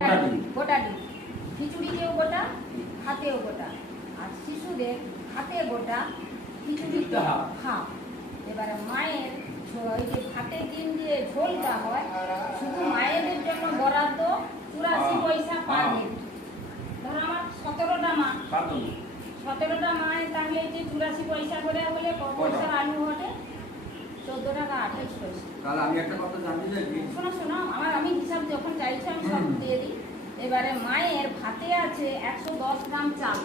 গোটা ডিম। খিচুড়িতেও গোটা হাতেও গোটা। আর শিশুদের হাতে গোটা খিচুড়িতে হাফ। এবারে মায়ের ওই যে ভাতের ডিম দিয়ে ঝোলটা হয় শুধু মায়েদের জন্য বরাদ্দ চুরাশি হ্যাঁ। পয়সা পার হ্যাঁ। ডিম আমার সতেরোটা মা। সতেরোটা মায়ের তাহলে যে চুরাশি পয়সা করে হলে ক পয়সার আলু ঘটে চোদ্দ টাকা আঠাইশ পয়সা। তাহলে আমি একটা কথা জানতে চাইছি। শোনো শোনো আমার আমি হিসাব যখন চাইছি আমি সব হুম। দিয়ে দিই এবারে মায়ের ভাতে আছে একশো দশ গ্রাম চাল।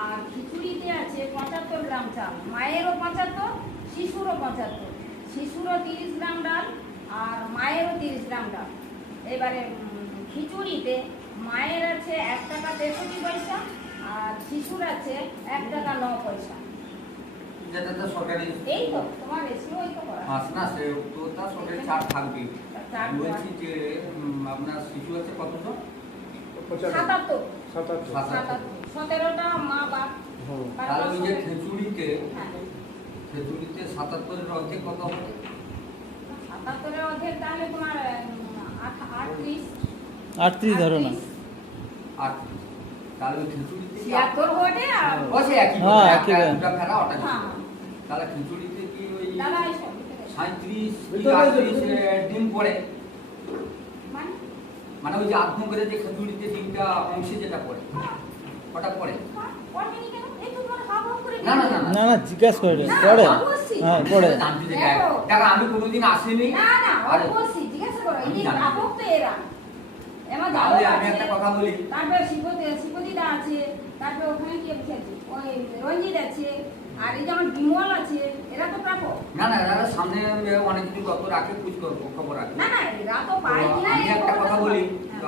আর খিচুড়িতে আছে পঁচাত্তর গ্রাম চাল। মায়েরও পঁচাত্তর শিশুরও পঁচাত্তর। শিশুরও তিরিশ গ্রাম ডাল আর মায়েরও তিরিশ গ্রাম ডাল। এবারে খিচুড়িতে মায়ের আছে এক টাকা তেষট্টি পয়সা আর শিশুর আছে এক টাকা ন পয়সা। যেটা তো সরকারি। এই তো তোমার রেশিও ওই তো করা। না সে তো তার সরকারি ছাড় থাকবে বলছি যে আপনার শিশু আছে সাতাত্তর। সাতাত্তর। সতেরোটা মা বাপ কারও ওই যে সঙ্গে- খিচুড়িতে হ্যাঁ। সাতাত্তরের অর্ধেক কত হবে? সাতাত্তরের অর্ধেক তাহলে তোমার আটত্রিশ। আটত্রিশ ধরো না আটত্রিশ, আটত্রিশ। তাহলে ওই খিচুড়িতে ছিয়াত্তর আর একই হ্যাঁ, একই একটা ফেরা। ওটা হ্যাঁ। তাহলে খিচুড়িতে কি ওই সাঁত্রিশ ডিম পড়ে? মানে ওই যে আত্ম করে যে ডিমটা অংশে যেটা পড়ে ওটা পড়ে। পড়বেনি কেন? এই তো তোমার হাফ হাফ করে না, না, না, না না জিজ্ঞাসা করে পড়ে। হ্যাঁ পড়ে। জানতে যে গায়ে- দেখো। দেখো, আমি কোনোদিন আসিনি। না না আরে, অবশ্যই জিজ্ঞাসা করো। এই আমি যে জানি। ব্যাপক তো এরা। এমন তাহলে আমি একটা কথা বলি। তারপরে শিবদি শিবদিদা আছে তারপরে ওখানে কি আছে ওই রঞ্জিত আছে আর এই যে আমার বিমল আছে এরা তো প্রাপক। না না এরা সামনে অনেক কিছু গত রাখে কুচ করব খবর রাখে না না এরা তো তো পায় কিনা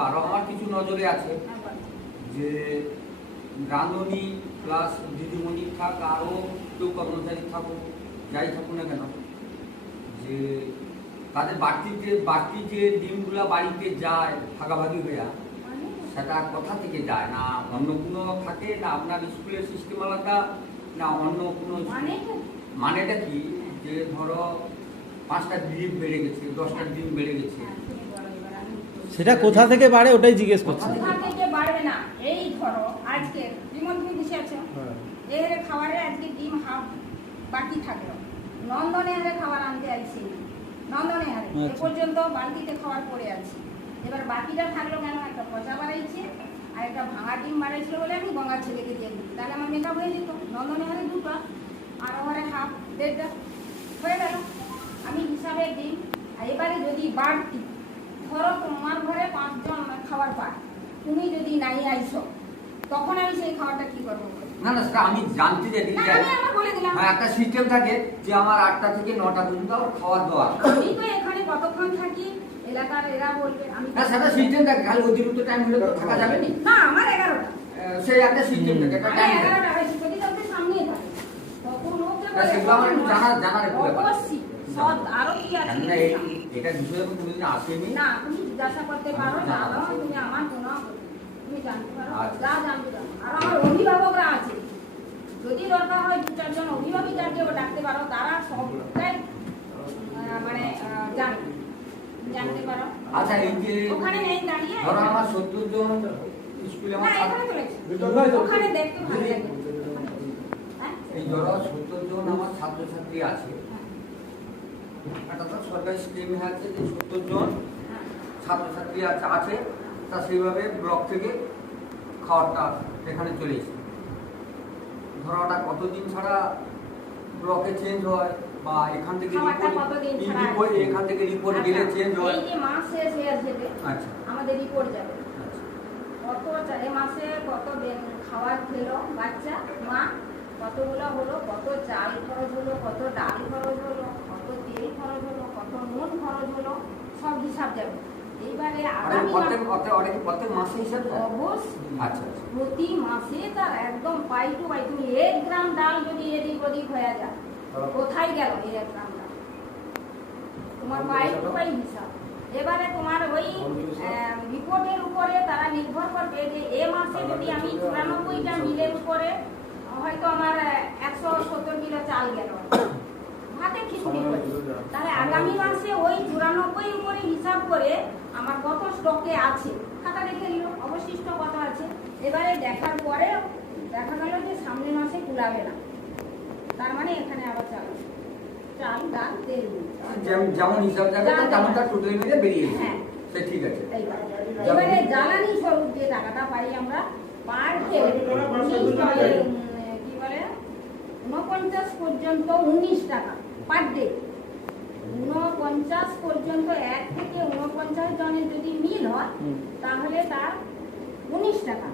আমি এই একটা খবরটা কথা তো বলি পায়। তো আরও আমার কিছু নজরে আছে হ্যাঁ, যে রাঁধুনি প্লাস দিদিমণি থাক আরও কেউ কর্মচারী থাকুক যাই থাকুক না কেন যে তাদের বাড়তি যে বাড়তি যে ডিমগুলা বাড়িতে যায় ভাগাভাগি হইয়া মানে সেটা কোথা থেকে যায়? না অন্য কোনো থাকে? না আপনার স্কুলের সিস্টেম আলাদা? না অন্য কোনো মানে মানেটা কি? যে ধরো পাঁচটা ডিম বেড়ে গেছে দশটা ডিম বেড়ে গেছে হ্যাঁ, তুমি বলো এবার, আমি বলছি। সেটা কোথা থেকে বাড়ে ওটাই জিজ্ঞেস করছি। কোথা থেকে বাড়বে না এই ধরো আজকে তুমি বসে আছো? হ্যাঁ। এর খাবারে আজকে ডিম হাফ বাকি থাকল। নন্দনে হারে খাবার আনতে আইছি। নন্দনে হারে এ আচ্ছা। পর্যন্ত বালতিতে খাবার পড়ে আছে। এবার বাকিটা থাকল কেন? একটা পচা বাড়াইছে আর একটা ভাঙা ডিম বাড়াইছিল বলে আমি গঙ্গা ছেলেকে দিয়ে দিই। তাহলে আমার মেকআপ হয়ে যেত। নন্দনে হারে দুটো আর হাফ দেড়টা। হয়ে গেল। আমি হিসাবে দিই। আর এবারে যদি বাড়তি ধরো তোমার ঘরে পাঁচজন খাবার পায়। তুমি যদি নাই আইসো তখন আমি সেই খাবারটা কি করব? না না সেটা আমি জানতে চাই না আমি আমার বলে দিলাম। হ্যাঁ একটা সিস্টেম থাকে যে আমার আটটা থেকে নটা পর্যন্ত আমার খাওয়া দাওয়া আমি তো এখানে কতক্ষণ থাকি এলাকার এরা বলবে আমি না সেটা সিস্টেম থাকে খালি অতিরিক্ত টাইম হলে তো থাকা যাবে নি? না আমার এগারোটা। সেই একটা সিস্টেম থাকে একটা টাইম এগারোটা হয় তো সামনেই থাকে। তখন লোকে তা সেগুলো আমার একটু জানা- জানার অবশ্যই। সব আরও কি আছে? কেননা এই এটা বিষয়ে আমি কোনোদিন আসেনি? না তুমি জিজ্ঞাসা করতে পারো আমি না জানাব। দাও, তুমি আমার কোনো তুমি জানতে পারো আচ্ছা। যা জানতে পারো। আর আমার অভিভাবকরা আছে। যদি দরকার হয় দু চারজন অভিভাবক যাকে ডাকতে পারো তারা সবটাই আহ, মানে আহ, জানে। জানতে পারো। আচ্ছা এই যে ওখানে নেই দাঁড়িয়ে। ধরো আমার সত্তর জন স্কুলে আমার এখানে ওখানে দেখতে ভালো লাগে। হ্যাঁ? এই ধরো সত্তর জন আমার ছাত্রছাত্রী আছে। একটা সরকারি স্কিম আছে যে সত্তর জন। ছাত্রছাত্রী আছে আছে তা সেইভাবে ব্লক থেকে খাবারটা এখানে চলে এসে ধরো ওটা কতদিন ছাড়া ব্লকে চেঞ্জ হয় বা এখান থেকে এখান থেকে রিপোর্ট আচ্ছা, গেলে চেঞ্জ হয়। এই যে মাস শেষ হয়ে যাবে আচ্ছা। আমাদের রিপোর্ট যাবে। আচ্ছা। কত চা- এ মাসে কত খাবার খেলো বাচ্চা মা? কতগুলো হলো কত চাল খরচ হলো কত ডাল খরচ হলো কত তেল খরচ হলো কত নুন খরচ হলো সব হিসাব যাবে এইবারে আর আগামী প্রত্যেক মাস- প্রত্যেক মাসে হিসাব অবশ্যই। আচ্ছা আচ্ছা। প্রতি মাসে তার একদম পাই টু পাই। তুমি এক গ্রাম ডাল যদি এদিক ওদিক হয়ে যায় কোথায় গেল এই এক গ্রাম ডাল? তোমার পাই টু পাই হিসাব। এবারে তোমার ওই রিপোর্টের উপরে তারা নির্ভর করবে যে এ মাসে যদি আমি চুরানব্বইটা মিলের উপরে হয়তো আমার একশো সত্তর কিলো চাল গেল। ভাতে খিচুড়ি করে। তাহলে আগামী মাসে ওই চুরানব্বই উপরে হিসাব করে আমার কত স্টকে আছে? খাতা দেখে নিল অবশিষ্ট কত আছে? এবারে দেখার পরে দেখা গেল যে সামনের মাসে কুলাবে না। তার মানে এখানে আবার চাল। চাল ডাল তেল যেমন- যেমন হিসাব যাবে তেমন তার টোটাল মিলে বেরিয়ে হ্যাঁ। সে ঠিক আছে। এবারে জ্বালানি স্বরূপ যে টাকাটা পাই আমরা পার কি বলে? উনপঞ্চাশ পর্যন্ত উনিশ টাকা। পার ডে উনপঞ্চাশ পর্যন্ত এক থেকে উনপঞ্চাশ জনের যদি মিল হয় তাহলে তার উনিশ টাকা।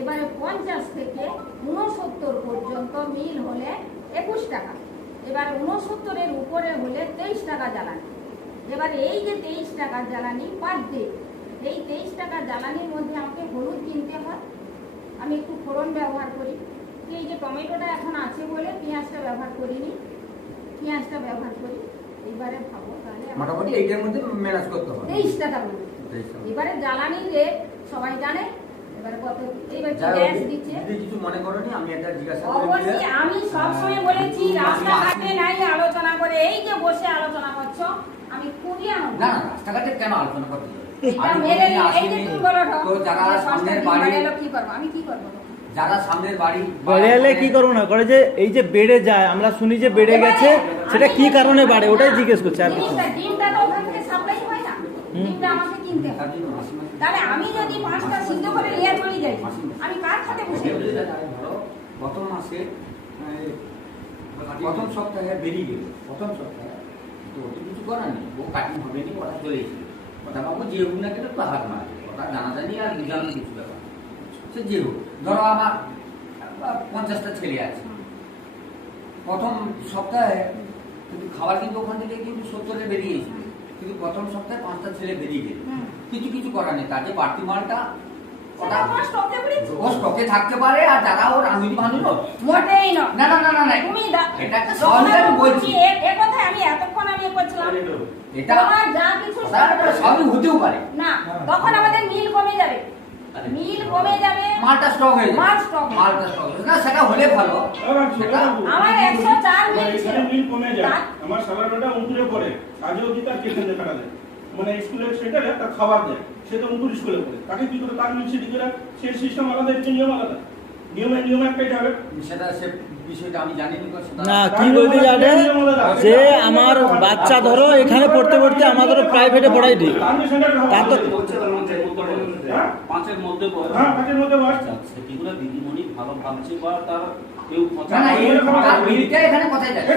এবারে পঞ্চাশ থেকে উনসত্তর পর্যন্ত মিল হলে একুশ টাকা। এবার উনসত্তরের উপরে হলে তেইশ টাকা জ্বালানি। এবারে এই যে তেইশ টাকা জ্বালানি পার ডে এই তেইশ টাকা জ্বালানির মধ্যে আমাকে হলুদ কিনতে হয়। আমি একটু ফোড়ন ব্যবহার করি। এই যে টমেটোটা এখন আছে বলে পেঁয়াজটা ব্যবহার করিনি। পেঁয়াজটা ব্যবহার করি এবারে ভাবো তাহলে মোটামুটি এইটার মধ্যে ম্যানেজ করতে হবে। তেইশ টাকার মধ্যে এবারে জ্বালানির রেট সবাই জানে এবারে কত এবার কি যাই হোক, গ্যাস দিচ্ছে? যদি কিছু মনে করনি আমি এটা জিজ্ঞাসা করে অবশ্যই আমি সবসময় বলেছি রাস্তাঘাটে নাই আলোচনা করে এই যে বসে আলোচনা করছ আমি খুবই আনন্দ না রাস্তাঘাটে কেন আলোচনা করতে এটা মেরে এই যে তুমি বলো তো যারা সামনের বাড়ি বাড়ি কি করব? আমি কি করব যারা সামনের বাড়ি বেড়ে এলে কি করব না? করে যে এই যে বেড়ে যায় আমরা শুনি যে বেড়ে গেছে সেটা কি কারণে বাড়ে? ওটাই জিজ্ঞেস করছে আর কিছু না। জিনিসটা ডিমটা তো ওখান থেকে সাপ্লাই হয় না। হুম। ডিমটা আমাকে কিনতে হয়। তার জন্য মাসে মাসে- তাহলে আমি যদি পাঁচটা সিদ্ধ করে নিয়ে চলে যাই আমি কার খাতে বসে ধরো, মাসে প্রথম সপ্তাহে বেরিয়ে গেল। প্রথম সপ্তাহে তো ওটা কিছু করার নেই। ও কাটিং হবে নি ওটা চলে এসেছিল ওটা বাবু যে হোক না কেন একটু হাত মারে ওটা জানাজানি আর কিছু ব্যাপার। সে যে হোক। ধরো আমার পঞ্চাশটা ছেলে আছে। প্রথম সপ্তাহে কিন্তু খাবার কিন্তু ওখান থেকে কিন্তু সত্তরে বেরিয়েছে কিন্তু প্রথম সপ্তাহে পাঁচটা ছেলে বেরিয়ে গেল। কিছু কিছু করার নেই তাতে বাড়তি মালটা ও স্টকে থাকতে পারে আর যারা ওর ভাঙলো মোটেই না না না না না তুমি এটা একটা আমি বলছি। এ- আমি এতক্ষণ আমি করছিলাম। এটা তোমার যা কিছু সবই হতেও পারে। না তখন আমাদের মিল কমে যাবে। মিল কমে যাবে। মালটা স্টক হয়ে যাবে। মাল হয়ে মালটা স্টক না সেটা হলে ভালো। আমার একশো চার মিল ছিল। মিল কমে যায় আমার স্যালারিটা উঁচুরে পড়ে। কাজে অতি তার কেখানে দেখা দেয়? মানে স্কুলের সেন্টারে তার খাবার দেয়। সে তো উঁচুর স্কুলে পড়ে। তাকে কি করে তার মিল সিটি করে? সেই সিস্টেম আলাদা এর নিয়ম আলাদা। নিয়মে নিয়ম একটাই যাবে। সেটা সে বিষয়টা আমি জানি না কি বলতে জানে? যে আমার বাচ্চা ধরো এখানে পড়তে পড়তে আমাদের প্রাইভেটে পড়াই দিই। আর্মি তার তো? পাঁচের মধ্যে বয়স। হ্যাঁ পাঁচের মধ্যে বয়স। আচ্ছা, সেটিগুলো দিদিমণি ভালো ভাবছে বা তার কেউ মিলটা এখানে কথাই একটু